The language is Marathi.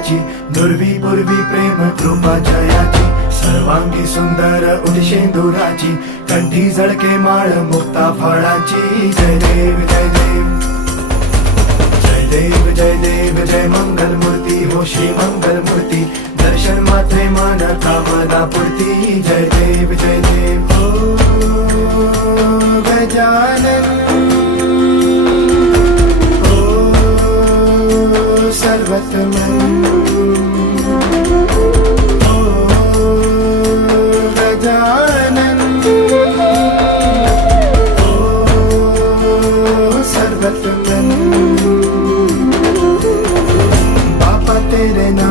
जयाची, दुर्वी पूर्वी प्रेम कृपा जयाची, सर्वांगी सुंदर उदिशेंदुराची, कंठी झळके माळ मुक्ता फळाची. जय देव जय देव जय देव जय देव जय मंगल मूर्ती हो श्री मंगल मूर्ती, दर्शन मात्रे मान कामना पूर्ती. जय देव जय देव हो गजानन हो सर्वतमन हो गजानन हो सर्वतमन. बापा तेरे नाम